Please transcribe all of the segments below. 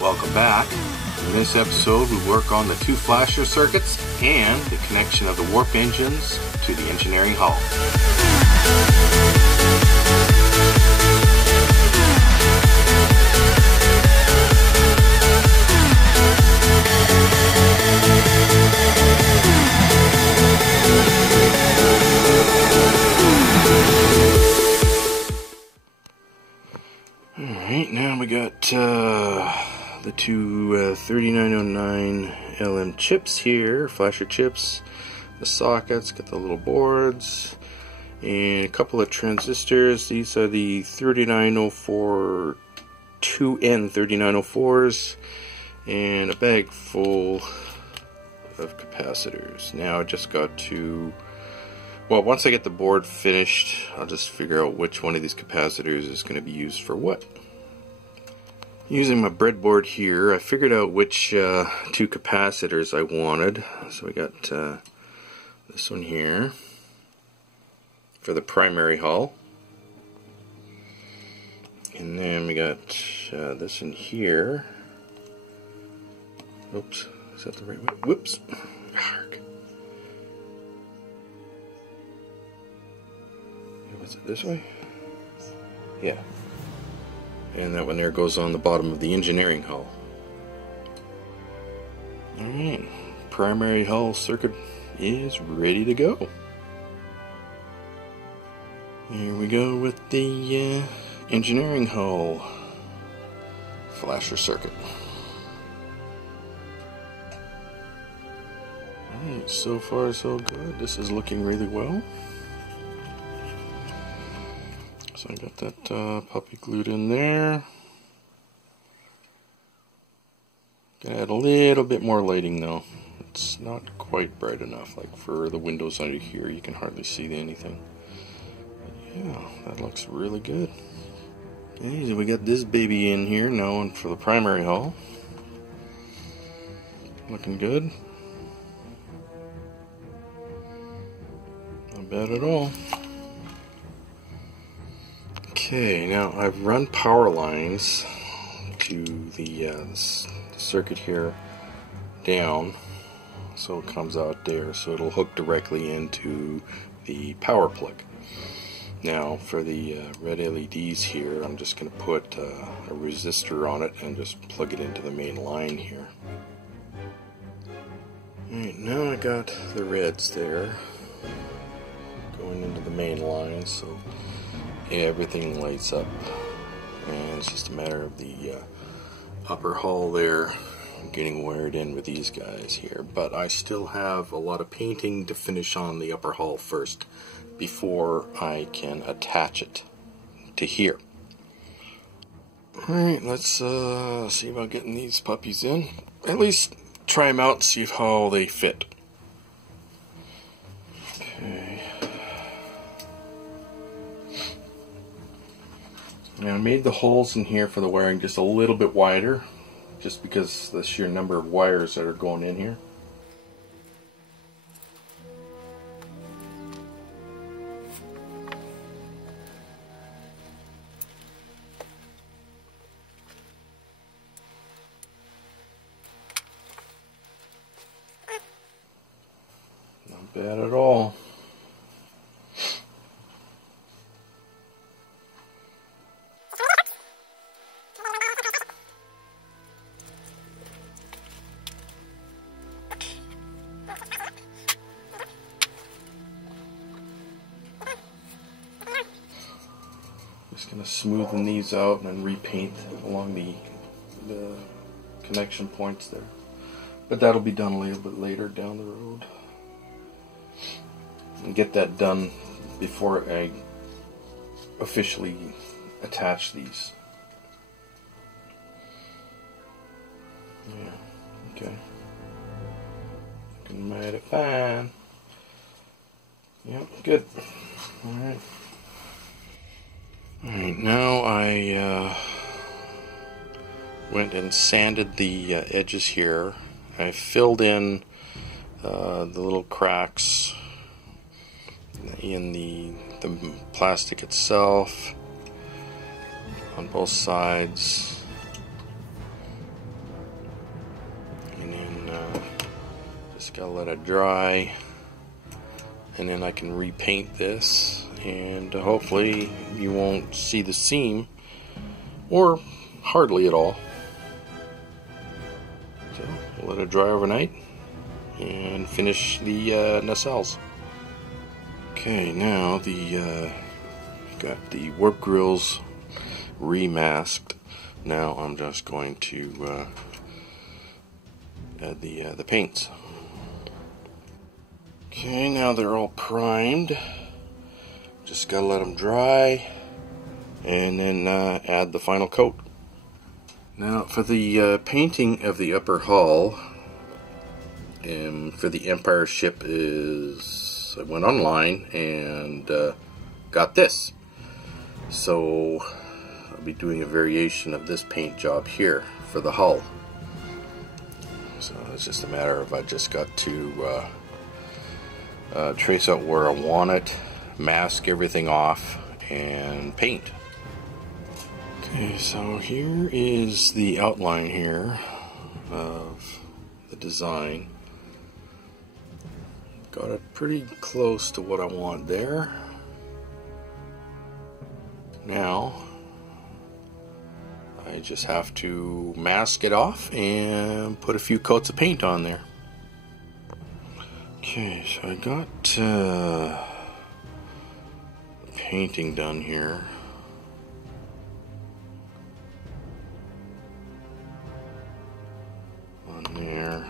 Welcome back. In this episode we work on the two flasher circuits and the connection of the warp engines to the engineering hull. Alright, now we got the two 3909 LM chips here, flasher chips, the sockets, got the little boards, and a couple of transistors. These are the 3904 2N3904s, and a bag full of capacitors. Now I just got to, well, once I get the board finished, I'll just figure out which one of these capacitors is going to be used for what. Using my breadboard here, I figured out which two capacitors I wanted. So we got this one here for the primary hull. And then we got this one here. Oops, is that the right way? Whoops. Was it this way? Yeah. And that one there goes on the bottom of the engineering hull. Alright, primary hull circuit is ready to go. Here we go with the engineering hull flasher circuit. Alright, so far so good. This is looking really well. So I got that puppy glued in there. Gonna add a little bit more lighting though. It's not quite bright enough. Like for the windows under here, you can hardly see anything. But yeah, that looks really good. Okay, so we got this baby in here now, and for the primary hull, looking good. Not bad at all. Okay, now I've run power lines to the circuit here down, so it comes out there, so it'll hook directly into the power plug. Now for the red LEDs here, I'm just going to put a resistor on it and just plug it into the main line here. Alright, now I got the reds there going into the main line, so everything lights up, and it's just a matter of the upper hull there getting wired in with these guys here. But I still have a lot of painting to finish on the upper hull first before I can attach it to here. Alright, let's see about getting these puppies in. At least try them out and see how they fit. Okay. Now I made the holes in here for the wiring just a little bit wider, just because the sheer number of wires that are going in here. Not bad at all. Just going to smoothen these out and then repaint along the connection points there. But that'll be done a little bit later down the road. And get that done before I officially attach these. Yeah, okay. Looking mighty fine. Yep, good. Alright. Alright, now I went and sanded the edges here. I filled in the little cracks in the plastic itself on both sides. Just gotta let it dry, and then I can repaint this, and hopefully you won't see the seam, or hardly at all. So we'll let it dry overnight and finish the nacelles. Okay, now got the warp grills remasked. Now I'm just going to add the paints. Okay, now they're all primed. Just gotta let them dry, and then add the final coat. Now for the painting of the upper hull, for the Empire ship, I went online and got this. So I'll be doing a variation of this paint job here for the hull. So it's just a matter of, I just got to trace out where I want it, mask everything off, and paint. Okay, so here is the outline here of the design. Got it pretty close to what I want there. Now I just have to mask it off and put a few coats of paint on there. Okay, so I got painting done here. On there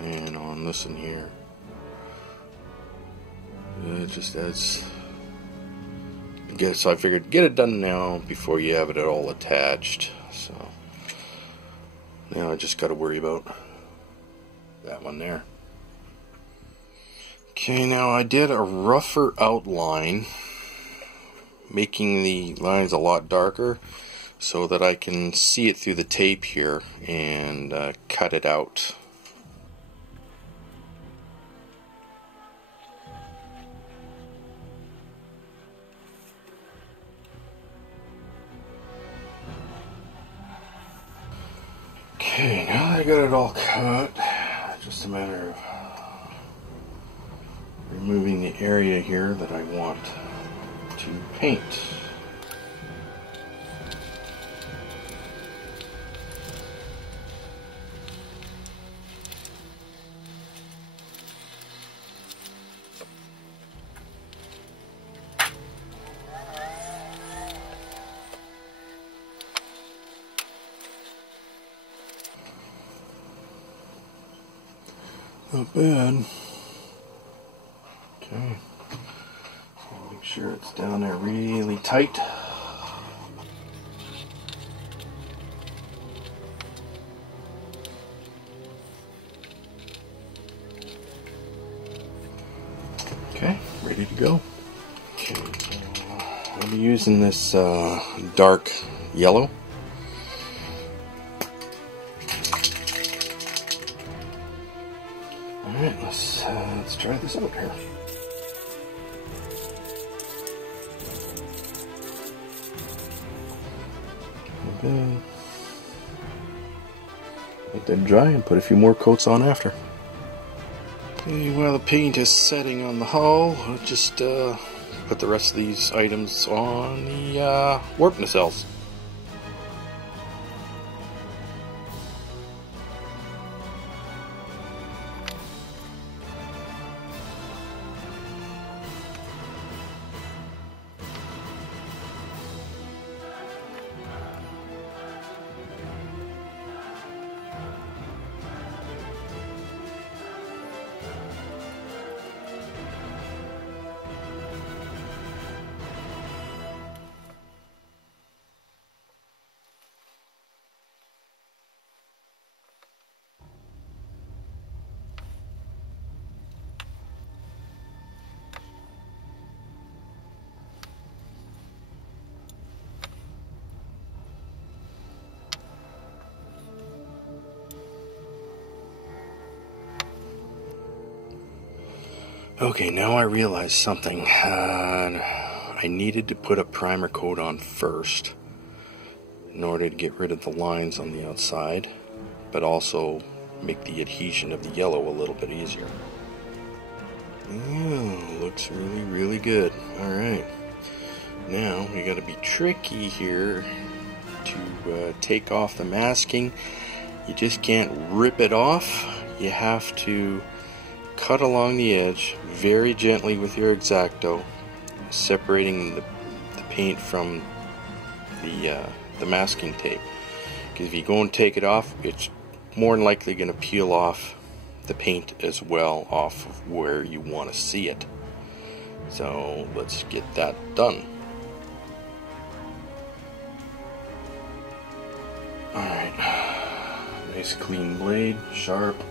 and on this in here. It just adds. So I figured get it done now before you have it all attached. So now I just got to worry about that one there. Okay, now I did a rougher outline, making the lines a lot darker so that I can see it through the tape here and cut it out. Okay, now that I got it all cut, just a matter of removing the area here that I want to paint. Not bad. Okay. So make sure it's down there really tight. Okay, ready to go. Okay, so I'll be using this dark yellow. Alright, let's try this out here. And let that dry and put a few more coats on after. Okay, while the paint is setting on the hull, I'll just put the rest of these items on the warp nacelles. Okay, now I realize something. I needed to put a primer coat on first in order to get rid of the lines on the outside, but also make the adhesion of the yellow a little bit easier. Oh, looks really, really good. Alright. Now, we gotta be tricky here to take off the masking. You just can't rip it off. You have to cut along the edge very gently with your X-Acto, separating the paint from the masking tape. Because if you go and take it off, it's more than likely going to peel off the paint as well off of where you want to see it. So let's get that done. Alright, nice clean blade, sharp,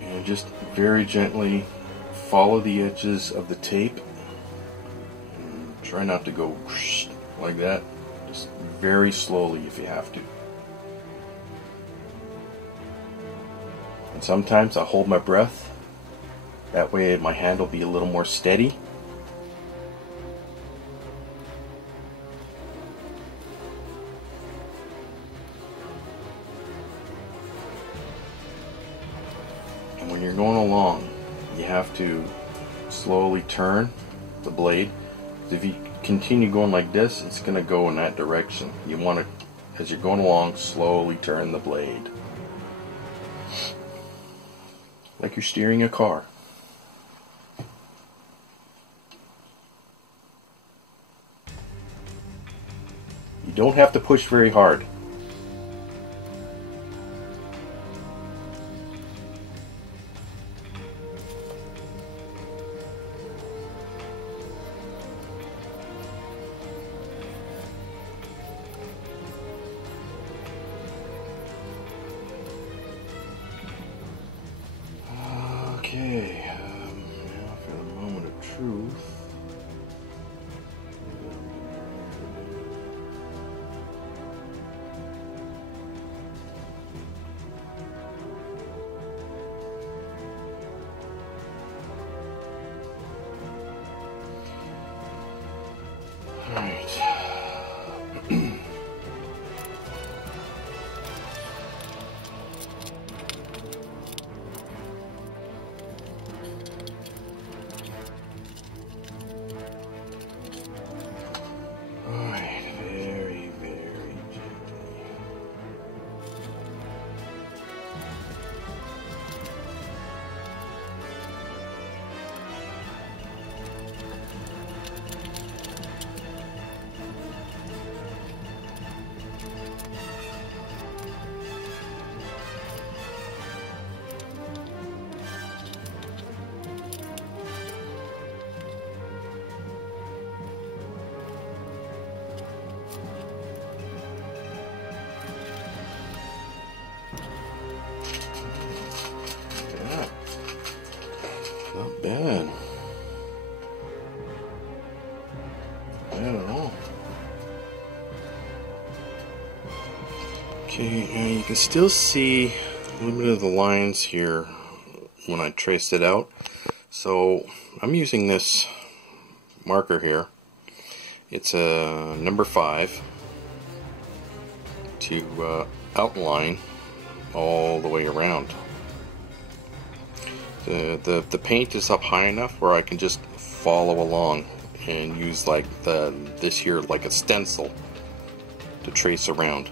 and just very gently follow the edges of the tape. Try not to go like that, just very slowly if you have to. And sometimes I hold my breath, that way my hand will be a little more steady. And when you're going along, you have to slowly turn the blade. If you continue going like this, it's going to go in that direction. You want to, as you're going along, slowly turn the blade. Like you're steering a car. You don't have to push very hard. Okay, now for the moment of truth. All right. Not bad. Bad at all. Okay, now you can still see a little bit of the lines here when I traced it out. So I'm using this marker here. It's a number 5 to outline all the way around. The paint is up high enough where I can just follow along and use like this here like a stencil to trace around.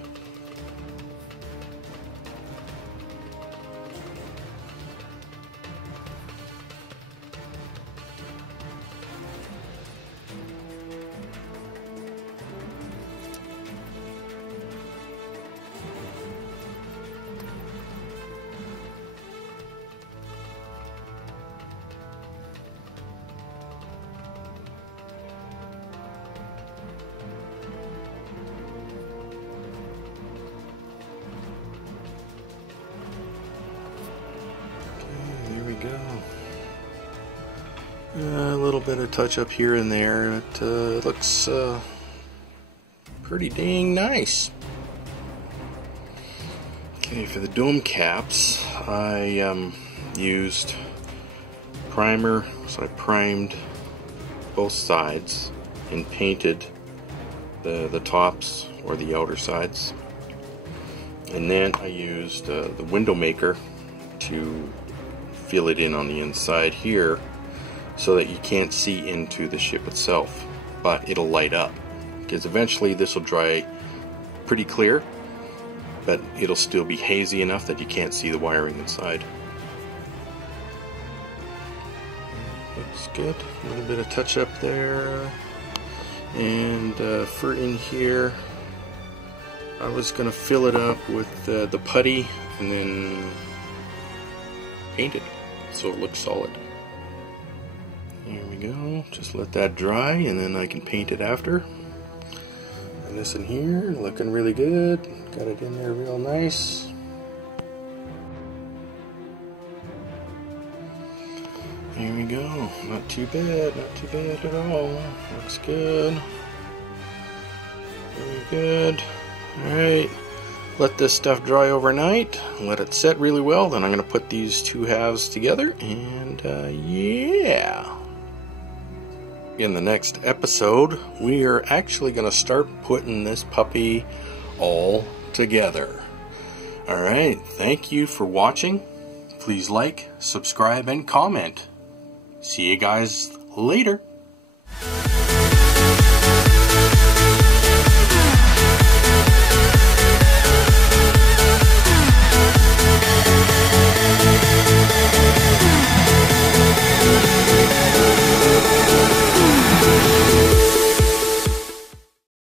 A little bit of touch up here and there. It looks pretty dang nice. Okay, for the dome caps, I used primer, so I primed both sides and painted the tops or the outer sides. And then I used the window maker to fill it in on the inside here so that you can't see into the ship itself, but it'll light up, because eventually this will dry pretty clear, but it'll still be hazy enough that you can't see the wiring inside. Looks good. A little bit of touch up there. And for in here, I was going to fill it up with the putty and then paint it so it looks solid. There we go. Just let that dry and then I can paint it after. And this in here, looking really good. Got it in there real nice. There we go. Not too bad, not too bad at all. Looks good. Very good. Alright. Let this stuff dry overnight. Let it set really well. Then I'm going to put these two halves together. And yeah. In the next episode, we are actually going to start putting this puppy all together. Alright. Thank you for watching. Please like, subscribe, and comment. See you guys later.